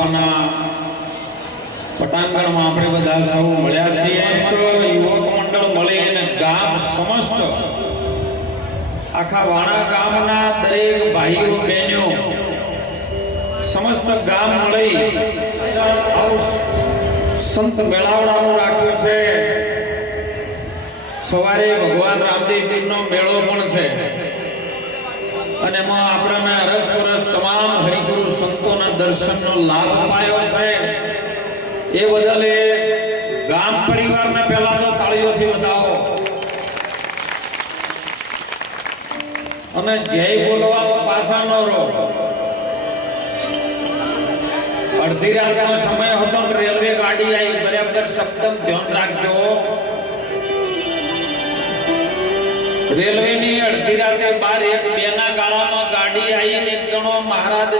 બાપાના પટાંગણમાં આપણે બધા સૌ મળ્યા છીએ. યુવક મંડળ મળે અને ગામ સમસ્ત. આખા વાણા ગામના દરેક ભાઈઓ, બહેનો સમસ્ત ગામ મળી. સંત મેળાવડાનું રાખ્યું છે. સવારે ભગવાન રામદેવનો મેળો પણ છે. અને એમાં આપણને દર્શનનો લાભ અપાયો છે. એ બદલ ગામ પરિવારને પહેલા તો તાળીઓથી બતાવો અને જય બોલવામાં પાછા ન રહો. અડધી રાતનો સમય હતો રેલવે ગાડી આવી, બરાબર શબ્દમ ધ્યાન રાખજો. રેલવેની અડધી રાતે બાર એક બેના ગાળામાં ગાડી આવી ને જણો મહારાજ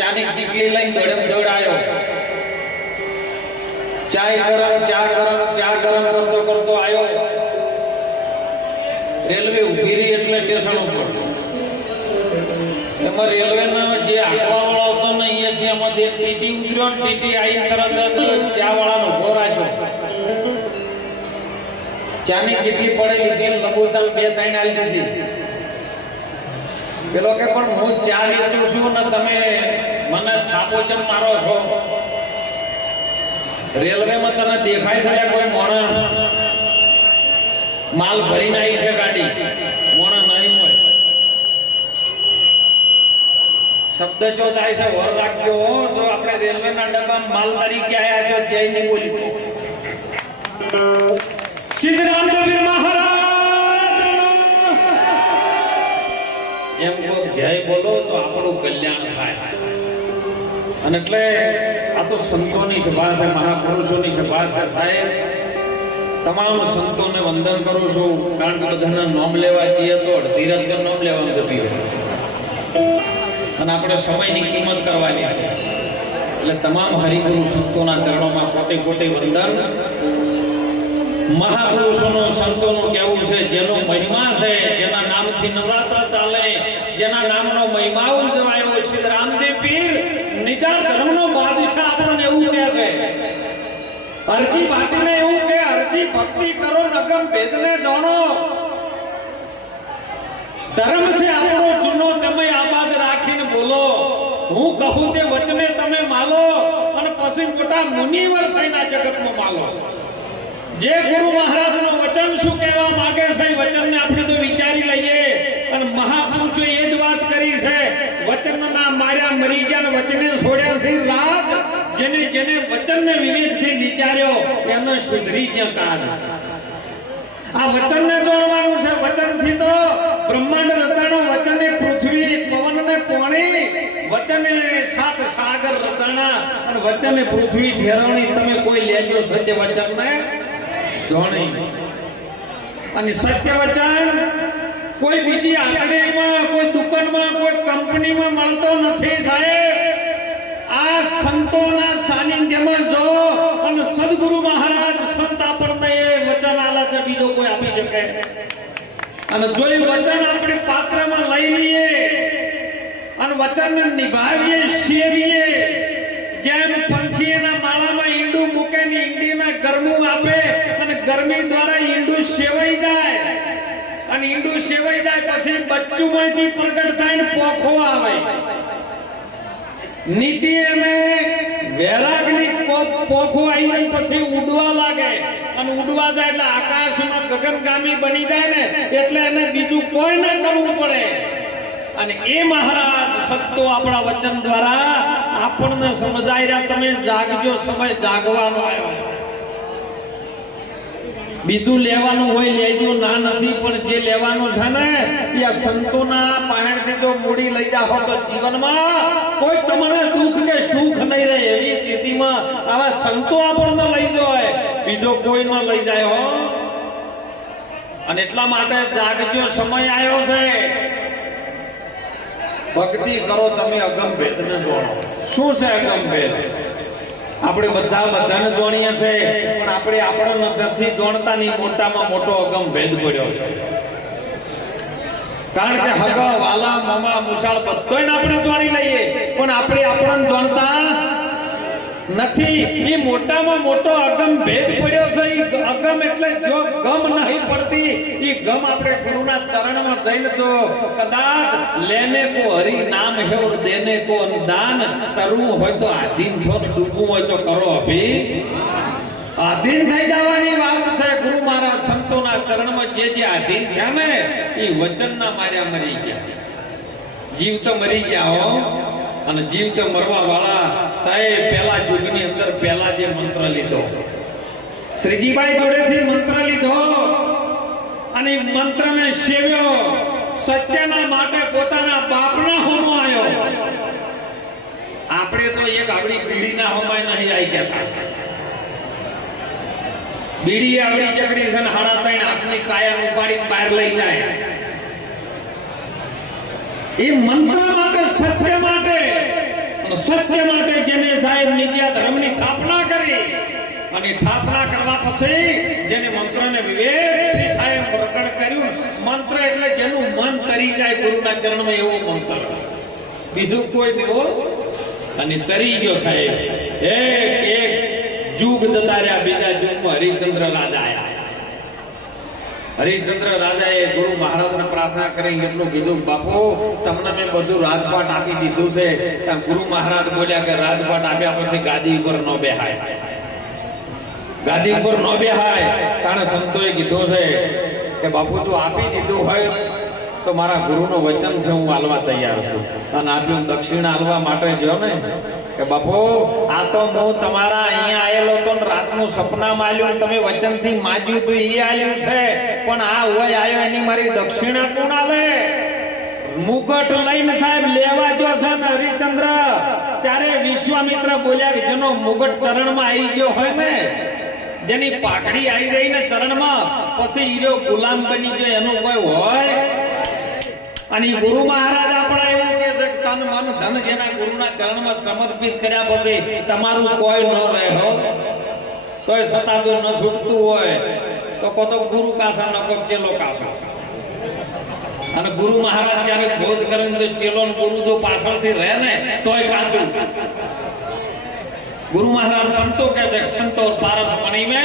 ચાની કીટલી લઈને દોડમ દોડ આવ્યો ચાય ગરમ, ચા ગરમ ચા ગરમ કરતો કરતો આવ્યો રેલવે ઊભી રહી એટલે સ્ટેશન ઉપર. એમાં રેલવેનો જે આપવા વાળો હતો ને, અહીંયાથી એમાંથી એક ટીટી ઉતર્યો ને, ટીટી આવી તરત જ ચા વાળાનો ઊભો રાખ્યો. ચાની કેટલી પડેલી તેલ લગોચાલ બે ત્રણ આવી દીધી. પેલો કે, પણ હું ચા વેચું છું ને, તમે મને થાપો ચમ મારો છો. રેલવેમાં તને દેખાય છે લે કોઈ મોણા? માલ ભરીને આવી છે ગાડી. મોણા નહીં હોય. શબ્દ જો થાય છે, વર રાખજો હો. જો આપણે રેલવેના ડબ્બામાં માલ તરીકે આયા છો જય નહીં બોલી. સિદ્ધરામ દેવી મહારાજ. એમ કહો જય બોલો તો આપણું કલ્યાણ થાય. અને એટલે આ તો સંતોની સભા છે મહાપુરુષોની સભા છે, સાહેબ. તમામ સંતોને વંદન કરું છું, કારણ કે બધાના નોમ લેવા જઈએ તો અડધી રાતે નોમ લેવાનું જતી અને આપણે સમયની કિંમત કરવાની છે. એટલે તમામ હરિગુરુ સંતોના ચરણોમાં કોટે કોટે વંદન. મહાપુરુષોનું સંતોનું કહેવું છે, જેનો મહિમા છે, જેના નામથી નવરાત્રા ચાલે, જેના નામનો મહિમા ઉજવાયો શ્રી રામદેવ પીર નિજાર ધર્મનો બાદશાહ આપણને એવું કહે છે. અરજી ભાટીને એવું કે અરજી ભક્તિ કરો, નગમ ભેદને જાણો. ધર્મ છે આપણો જૂનો, તમે આબાદ રાખીને બોલો. હું કહું તે વચને તમે માલો અને પછી મોટા મુનિવર થઈને આ જગતમાં માલો. જે ગુરુ મહારાજનું વચન શું કહેવા માંગે છે વચનને આપણે તો વિચારી લઈએ. અને મહાપુરુષો એ જ વાત કરી છે. વચનના માર્યા, મરી ગયા ને વચને છોડ્યા છે. રાજ જેને જેને વચનને વિવેકથી વિચાર્યો, એનો સુધરી ગયો કાળ આ વચનને જોડવાનું છે. વચનથી તો બ્રહ્માંડ રચાણો વચને પૃથ્વી પવનને પોણી, વચને સાત સાગર રચાણા અને વચને પૃથ્વી ઠેરવણી તમે કોઈ લેજો સત્ય વચનને? જોણી. અને સત્ય વચન કોઈ બીજી આંગળીમાં, કોઈ દુકાનમાં, કોઈ કંપનીમાં મળતો નથી સાહેબ. આ સંતોના સાનિધ્યમાં જો અને સદગુરુ મહારાજ સંત આપણને એ વચન આલા છે, બીજો કોઈ આપી શકે. અને જો એ વચન આપણે પાત્રમાં લઈ લઈએ અને વચનને નિભાવીએ સેવીએ જેમ પંખીના માળામાં ઈંડું મૂકે ને ઈંડીને ગરમું આપે અને ગરમી દ્વારા ઈંડું સેવાઈ જાય અને ઈંડું સેવાઈ જાય પછી બચ્ચુમાંથી પ્રગટ થાય ને પોખો આવે. નીતિ અને વૈરાગની પોખો આવી જાય પછી ઉડવા લાગે. અને ઉડવા જાય એટલે આકાશમાં ગગનગામી બની જાય ને એટલે એને બીજું કોઈ ના કરવું પડે. અને એ મહારાજ સત્તો આપણા વચન દ્વારા આપણને સમજાય રહ્યા. તમે જાગજો, સમય જાગવાનો આવ્યો. બીજું લેવાનું હોય લેજો ના નથી, પણ જે લેવાનું છે ને, એ આ સંતોના પાહેણથી જો મૂડી લઈ જાઓ તો જીવનમાં કોઈ તમને દુઃખ કે સુખ નહીં રહે એવી સ્થિતિમાં આવા સંતો આપણને લઈ જાય. બીજો કોઈ ન લઈ જાય હો. અને એટલા માટે જાગજો, સમય આવ્યો છે. ભક્તિ કરો તમે અગમ ભેદને જોડો. શું છે અગમ ભેદ આપણે બધા બધાને જોણીએ છે પણ આપણે આપણો નથી જોણતા ની મોટામાં મોટો અગમ ભેદ પડ્યો છે. કારણ કે હગ, વાલા, મામા, મુસાળ બધોય આપણે જોણી લઈએ, પણ આપણે આપણને જાણતા નથી. એ મોટામાં મોટો અગમ ભેદ પડ્યો છે. એ અગમ એટલે જો ગમ નહીં પડતી એ ગમ આપણે ગુરુના ચરણમાં જઈને જો કદાચ લેને કો હરી નામ હે ઓર દેને કો અનુદાન તરવું હોય તો આધીન થો ડૂબવું હોય તો કરો અભી. આધીન થઈ જવાની વાત છે. ગુરુ મહારાજ સંતોના ચરણમાં જે જે આધીન થયા ને એ વચનના માર્યા મરી ગયા. જીવ તો મરી ગયા હો. અને જીવ તો મરવા વાળા સાહેબ, પહેલા યુગની અંદર પહેલા જે મંત્ર લીધો. શ્રીજીભાઈ જોડેથી મંત્ર લીધો અને મંત્રને સેવ્યો. સત્યના માટે પોતાના બાપના હોમો આવ્યો આપણે તો એક આપણી પીઢીના હોમાય નહીં આવી ગયા બીડી આવડી ચકડી છે ને હાડા ત્રણ હાથની કાયા ઉપાડીને બહાર લઈ જાય. એ મંત્ર માટે, સત્ય માટે સત્ય માટે જેને સાહેબ નિજ્યા ધર્મની સ્થાપના કરી અને સ્થાપના કરવા પછી જેને મંત્રને વિવેકથી સાહેબ પ્રકટ કર્યું. મંત્ર એટલે જેનું મન તરી જાય ગુરુના ચરણમાં એવો મંત્ર. બીજું કોઈ હો. અને તરી ગયો સાહેબ. એક એક જુગ જતા રહ્યા. બીજા જુગમાં હરિચંદ્ર રાજા આયા. હરિચંદ્ર રાજાએ ગુરુ મહારાજને પ્રાર્થના કરી એટલું કીધું, બાપુ, તમને મેં બધું રાજપાટ આપી દીધું છે. ગુરુ મહારાજ બોલ્યા કે રાજપાટ આપ્યા પછી ગાદી ઉપર ન બેહાય. ગાદી ઉપર ન બેહાય. તાણે સંતોએ કીધું છે કે, બાપુ, જો આપી દીધું હોય તો મારા ગુરુનું વચન છે, હું હાલવા તૈયાર છું. અને આપ્યું દક્ષિણ હાલવા માટે જો ને? કે બાપુ, આ તો હું તમારા અહીંયા આવેલો તો રાતનું સપના માલ્યું તમે વચનથી માજ્યું તો એ આલ્યું છે. પણ આ હોય આવ્યો એની મારી દક્ષિણા કોણ આવે? મુગટ લઈને સાહેબ લેવા જો છે ને હરિચંદ્ર, ત્યારે વિશ્વામિત્ર બોલ્યા કે જેનો મુગટ ચરણમાં આવી ગયો હોય ને, જેની પાઘડી આવી ગઈ ને ચરણમાં, પછી હીરો ગુલામ બની ગયો, એનું કોઈ હોય? અને ગુરુ મહારાજ આપણા તન મન ધન જેના ગુરુના ચરણમાં સમર્પિત કર્યા પછી તમારું કોઈ ન રહે હો. તોય સતાતું ન છૂટતું હોય તો કોતો ગુરુ કાસા ન કો ચેલો કાસા. અને ગુરુ મહારાજ જ્યારે બોધ કરે તો ચેલો ગુરુ જો પાછળથી રહે ને તોય કાચું. ગુરુ મહારાજ સંતો કે છે સંતો પારસ મણી મે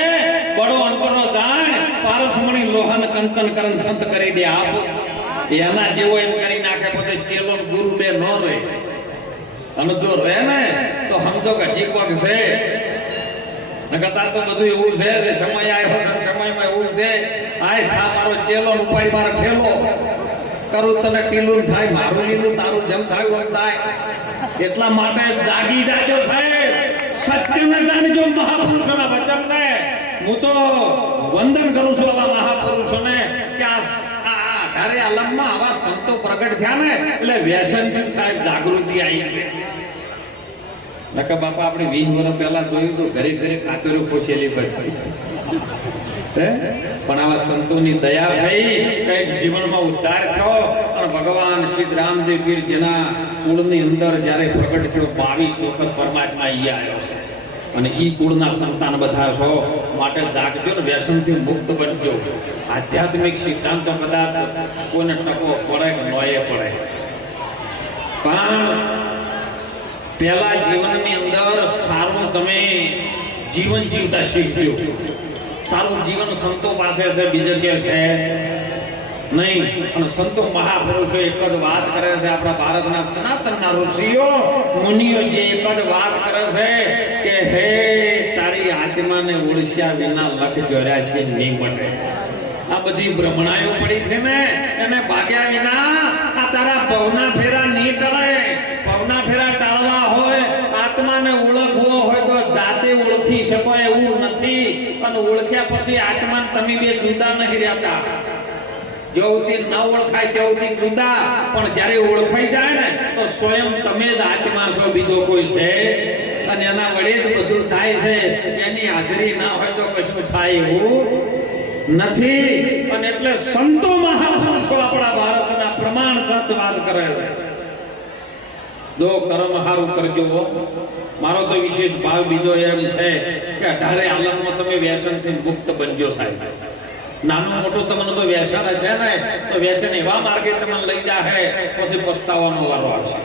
બડો અંતરનો જાણ પારસ મણી લોહન કંચન કરન સંત કરી દે આપ. એના જેવો એમ કરી નાખે પછી ચેલો ગુરુ બે ન રહે અને જો રહે ને, તો સમજો કે હજી છે. નકર તો એવું છે કે સમય આવ્યો સમયમાં એવું છે. આય થા મારો ચેલો ઉપાય મારો ઠેલો. કરું તને ટીલું થાય, મારું લીલું, તારું જેમ થાય એમ થાય. એટલા માટે જાગી જાજો સાહેબ. સત્યને જાણજો મહાપુરુષોના વચનને. હું તો વંદન કરું છું આવા મહાપુરુષોને કે આ અઢારે આલમમાં આવા સંતો પ્રગટ થયા ને, એટલે વ્યસન સાહેબ, જાગૃતિ આવી છે. નકા બાપા, આપણે વીસ વર્ષ પહેલા જોયું તો ઘરે ઘરે કાચરો પોસેલી પડતી? પણ આવા સંતોની દયા થઈ, કંઈક જીવનમાં ઉદ્ધાર થયો, અને ભગવાન સિદ્ધ રામદેવ પીર જેના કુળની અંદર જ્યારે પ્રગટ થયો, બાવીસ વખત પરમાત્મા અહીંયા આવ્યો છે. અને ઈ કુળના સંતાન બધા છો. માટે જાગજો ને વ્યસનથી મુક્ત બનજો. આધ્યાત્મિક સિદ્ધાંતો કદાચ કોઈને ટકો પડે કે નોએ પડે. પણ પહેલા જીવનની અંદર સારું તમે જીવન જીવતા શીખ્યો સારું જીવન સંતો પાસે છે, બીજે કે છે? નહીં. અને સંતો મહાપુરુષો એક જ વાત કરે છે આપણા ભારતના સનાતનના ઋષિઓ. મુનિઓ જે એક જ વાત કરે છે કે, હે, તારી આત્માને ઓળખ્યા વિના લખ જોર્યા છે, નહીં મળે આ બધી ભ્રમણાઓ પડી છે ને, એને ભાગ્યા વિના આ તારા પવના ફેરા નહીં ટળે પવના ફેરા ટાળવા હોય, આત્માને ઓળખવો હોય તો જાતે ઓળખી શકો એવું નથી. અને ઓળખ્યા પછી આત્માને તમે બે જુદા નહીં રહેતા. જેવથી ન ઓળખાય તેવતી જુદા પણ જ્યારે ઓળખાઈ જાય ને, તો સ્વયં તમે જ આત્મા છો, બીજો કોઈ છે. અને એના વડે જ બધું થાય છે. એની હાજરી ના હોય તો કશું થાય એવું નથી. અને એટલે સંતો મહાપુરુષો આપણા ભારતના પ્રમાણ સત વાત કરે છે. જો કર્મ હારું કરજો મારો તો વિશેષ ભાવ બીજો એમ છે કે અઢારે આલમમાં તમે વ્યસનથી મુક્ત બનજો સાહેબ. નાનું મોટું તમને તો વ્યસન છે ને તો વ્યસન એવા માર્ગે તમને લઈ જાય પછી પસ્તાવાનો વારો આવશે.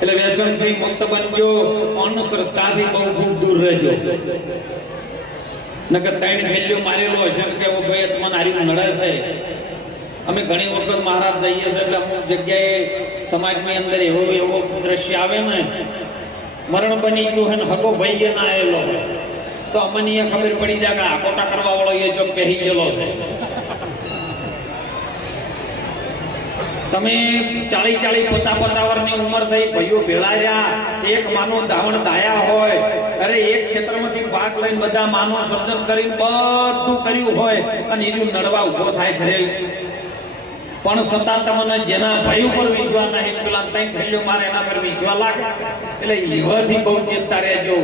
એટલે વ્યસનથી મુક્ત બનજો અંધશ્રદ્ધાથી બહુ ખૂબ દૂર રહેજો. નકર ત્રણ ફેલ્યો મારેલો હશે કે ઓ ભાઈ તમને હારી નડે છે. અમે ઘણી વખત મહારાજ જઈએ છીએ, એટલે અમુક જગ્યાએ સમાજની અંદર એવો એવો દ્રશ્ય આવે ને, મરણ બની ગયું હોય ને હકો ભાઈ ના આવેલો. તો અમને એ ખબર પડી જાય કે આ કોટા કરવા વાળો એ જો પહેરી ગયેલો છે. તમે ચાલી ચાલી પચાસ પચાસ વર્ષની ઉંમર થઈ, ભાઈઓ ભેળા રહ્યા, એક માનો ધાવણ દાયા હોય, અરે એક ખેતરમાંથી ભાગ લઈને બધા માનો સર્જન કરીને બધું કર્યું હોય, અને એનું નડવા ઊભો થાય ઘરે. પણ છતાં તમને જેના ભાઈ ઉપર વિશ્વાસ નહીં, પેલા તઈ થયેલો મારે એના પર વિશ્વાસ લાગે. એટલે એવાથી બહુ ચેતતા રહેજો.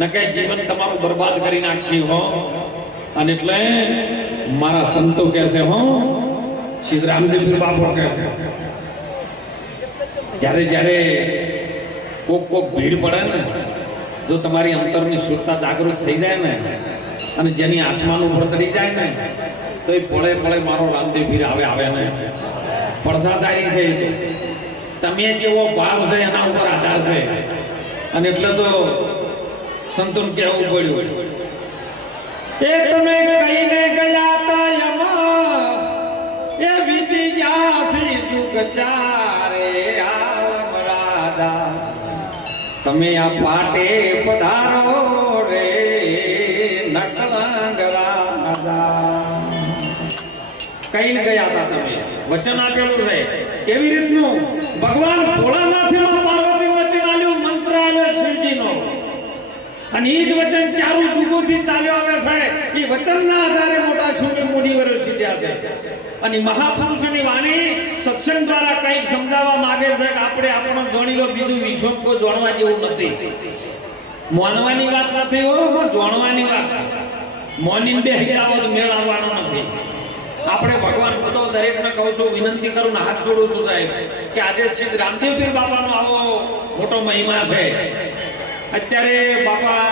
નકે જીવન તમારું બરબાદ કરી નાખશી, હો. અને એટલે મારા સંતો કહે છે, હો. શ્રી રામદેવપીર બાપો કહે જ્યારે જ્યારે કોક કોક ભીડ પડે ને, જો તમારી અંતરની સુરતા જાગૃત થઈ જાય ને, અને જેની આસમાન ઉપર ચડી જાય ને, તો એ પળે પળે મારો રામદેવ પીર આવે આવે ને. પડસાદારી છે. તમે જેવો ભાવ છે, એના ઉપર આધાર છે. અને એટલે તો સંતોન કહેવું પડ્યું. એ તમે કહીને ગયા તા યમા, એ વીતી જાસી જુગ ચારે આવરાદા તમે આ પાટે પધારો રે નટવાંગરાદા કઈ ગયા તા તમે. વચન આપેલું છે. કેવી રીતનું? ભગવાન ભોળાનાથે માં પાર્વતી વચન આલ્યું મંત્ર આલ્યો શિવજીનો અને એ વચન ચારુ જુગોથી ચાલ્યો આવે છે એ વચનના આધારે મોટા શિવજી મુનિવરો સીધ્યા છે. અને મહાપુરુષોની વાણી સત્સંગ દ્વારા કંઈક સમજાવવા માંગે છે કે આપણે આપણો જાણી લો બીજું વિશ્વ કોઈ જાણવા જેવું નથી. માનવાની વાત નથી હો, જાણવાની વાત છે. મોની બે હિલાવો તો મેળ આવવાનો નથી. આપણે ભગવાન હું તો દરેકને કહું છું વિનંતી કરું ને હાથ જોડું છું સાહેબ કે આજે શ્રી રામદેવ પીર બાપાનો આવો મોટો મહિમા છે. અત્યારે બાપા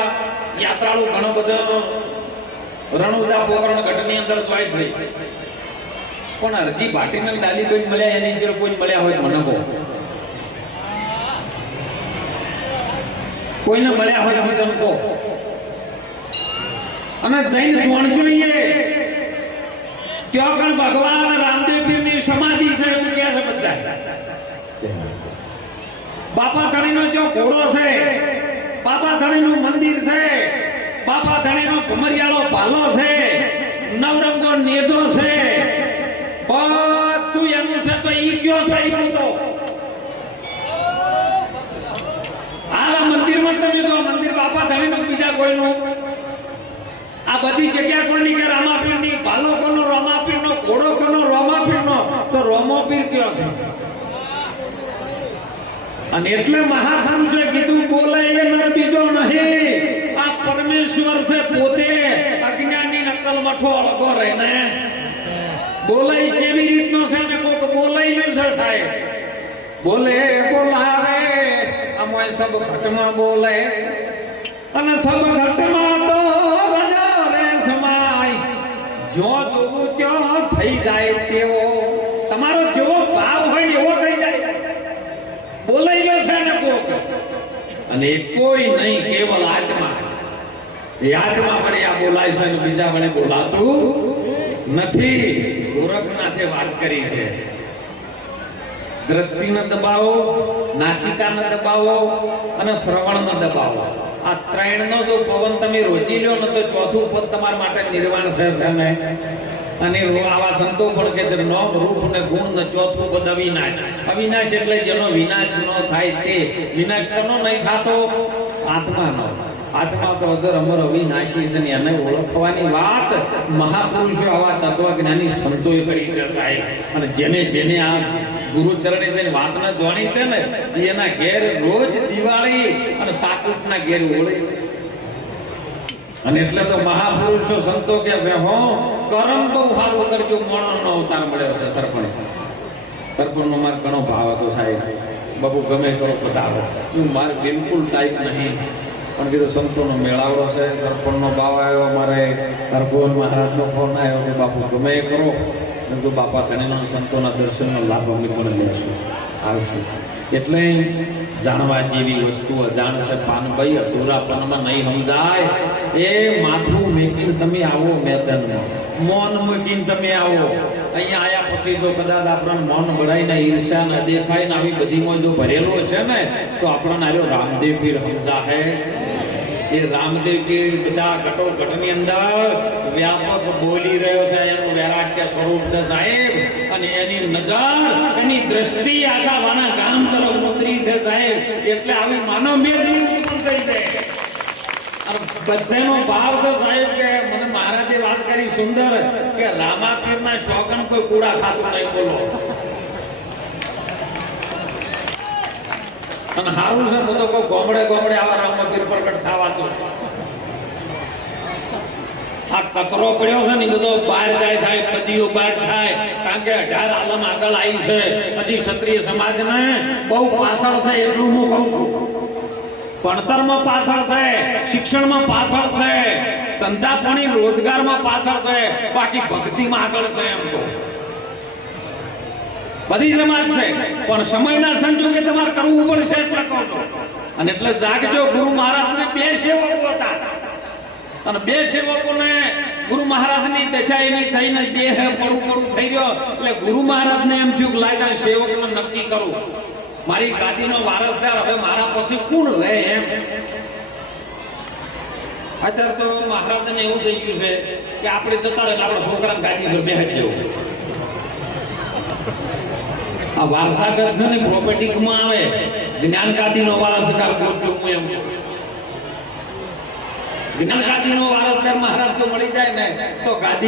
યાત્રાળુ ઘણો બધો રણુદા પોકરણ ઘટની અંદર જોઈ છે. પણ અરજી ભાટીને ડાલીબેન મળ્યા, એની જોડે કોઈ મળ્યા હોય મને કહો. કોઈને મળ્યા હોય તો બીજાને કહો. અને જૈન જોણ જોઈએ. ત્યાં પણ ભગવાનની સમાધિ છે એવું કહે છે બધા બાપા ધણીનો જો ઘોડો છે. બાપા ધણીનું મંદિર છે. બાપા ધણીનો ભમરિયાળો ભાલો છે. નવરંગો નેજો છે. બધું એનું છે તો ઈ કયો છે ઈ હાલ આ મંદિરમાં તમે જો મંદિર બાપા બીજા કોઈનું? આ બધી જગ્યા કોની કે રામાપીરની, ભાલો કોનો, રામાપીરનો, ઘોડો કોનો, રામાપીરનો? તો રોમોપીર કયો છે? અને એટલે મહાપુરુષે કીધું, બોલાય એ બીજો નહીં. આ પરમેશ્વર છે પોતે અજ્ઞાની નકલ મઠો અળગો રહે ને બોલાય જેવી રીતનો છે ને કોક બોલાય છે સાહેબ. બોલે, બોલાવે. અમોય સબ ઘટમાં બોલે. અને સબ ઘટમાં તો રજા રે સમાય. જો જોવું ત્યાં થઈ જાય તેવો તમારો જેવો ભાવ હોય ને એવો થઈ જાય બોલાઈ ગયો છે ને કોક અને એ કોઈ નહીં, કેવલ આત્મા. એ આત્મા પણ આ બોલાય છે અને બીજા વડે બોલાતું નથી. ગોરખનાથે વાત કરી છે. દ્રષ્ટિને દબાવો, નાસિકાને દબાવો અને શ્રવણને દબાવો. આ ત્રણનો જો પવન તમે રોજી લ્યો ને તો ચોથું પદ તમારા માટે નિર્વાણ થશે ને? અને આવા સંતો પણ કે છે નોમ રૂપ ને ગુણ ને ચોથું પદ અવિનાશ. અવિનાશ એટલે જેનો વિનાશ ન થાય તે વિનાશ કોનો નહીં થતો, આત્માનો. આત્મા તો અગર અમર અવિનાશી છે ને એને ઓળખવાની વાત મહાપુરુષો આવા તત્વજ્ઞાની સંતોએ કરી છે સાહેબ. અને જેને જેને આ ગુરુચરણે જેની વાતને જાણી છે ને એના ઘેર રોજ દિવાળી અને સાકુટના ઘેર ઓળે. અને એટલે તો મહાપુરુષો સંતો કે છે, હો, કરમ બહુ સારું કરજો મોણોનો અવતાર મળ્યો છે સરપણ સરપંચનો માર ઘણો ભાવ હતો સાહેબ. બાબુ ગમે કરો, પધારો. હું મારે બિલકુલ ટાઈપ નહીં. પણ કીધું, સંતોનો મેળાવડો છે, સરપંચનો ભાવ આવ્યો મારે હરભુવન મહારાજનો ફોન આવ્યો કે, બાપુ, ગમે કરો. મેં કીધું, બાપા ધણીના સંતોના દર્શનનો લાભ અમે પણ લેશું આવશે એટલે જાણવા જેવી વસ્તુઓ છે પાનભાઈ અધૂરાપનમાં નહીં સમજાય. એ માથું મેકીને તમે આવો મેદાનમાં. મૌન મૂકીને તમે આવો. અહીંયા આયા પછી જો કદાચ આપણને મૌન બળાઈને ઈર્ષા ન દેખાય ને આવી બધીમાં જો ભરેલો છે ને, તો આપણને આવ્યો રામદેવ પીર સમજાહે. એ રામદેવ કે બધા ઘટોઘટની અંદર વ્યાપક બોલી રહ્યો છે, એનું વૈરાગ્ય સ્વરૂપ છે સાહેબ. અને એની નજર, એની દ્રષ્ટિ આખા વાના ગામ તરફ ઉતરી છે સાહેબ. એટલે આવી માનવ મેદની ઉત્પન્ન થઈ છે. બધાનો ભાવ છે સાહેબ કે મને મહારાજે વાત કરી સુંદર કે રામા પીરના શોકન કોઈ કુડા ખાતું નહીં બોલો. અને હારું છે હું તો કોઈ ગોમડે ગોમડે આવા રામપીર પ્રગટ થવા તો. આ કચરો પડ્યો છે ને બધો બહાર જાય સાહેબ, નદીઓ બહાર થાય, કારણ કે અઢાર આલમ આગળ આવી છે. પછી ક્ષત્રિય સમાજને બહુ પાછળ છે એટલું હું કહું છું. ભણતરમાં પાછળ છે, શિક્ષણમાં પાછળ છે, ધંધા પાણી રોજગારમાં પાછળ છે, બાકી ભક્તિમાં આગળ છે એમ કહું. બધી સમાજ છે. પણ સમયના સંજોગે તમારે કરવું પડશે એટલે કહો છો. અને એટલે જાગજો, ગુરુ મહારાજને બે સેવકો હતા. અને બે સેવકોને ગુરુ મહારાજની દશા એવી થઈને દેહ પડું પડું થઈ ગયો. એટલે ગુરુ મહારાજને એમ થયું કે લાગે સેવકને નક્કી કરું. મારી ગાદીનો વારસદાર, હવે મારા પછી કોણ રહે એમ? અત્યારે તો મહારાજને એવું થઈ ગયું છે કે આપણે જતા રહે આપણા છોકરાને ગાદી પર બેહાડી જવું આ વારસાગર છે ને પ્રોપર્ટીમાં આવે જ્ઞાન ગાદીનો વારસદાર ગોતજો હું એમ કહું. જ્ઞાન ગાદીનો વારસદાર મહારાજ જો મળી જાય ને તો ગાદી